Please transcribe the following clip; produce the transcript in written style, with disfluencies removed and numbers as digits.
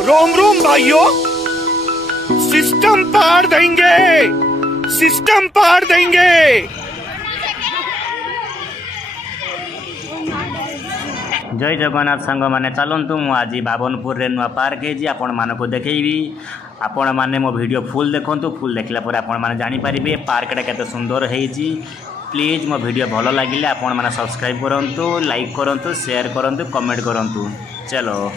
रोम रोम भाइयों, सिस्टम पार देंगे, सिस्टम पार देंगे। जय जगन्नाथ सांग मैंने चलतु मु आज बावनपुर रे नुआ पार्क है आपण मानक देखी आपण मैंने मो वीडियो फुल देखु। फुल देखला पर आपण मैंने जानीपारे पार्कटा केते सुंदर होईची। प्लीज मो वीडियो भल लगे आपण मैंने सब्सक्राइब करूँ, लाइक करूँ, शेयर करूँ, कमेंट करूँ। चलो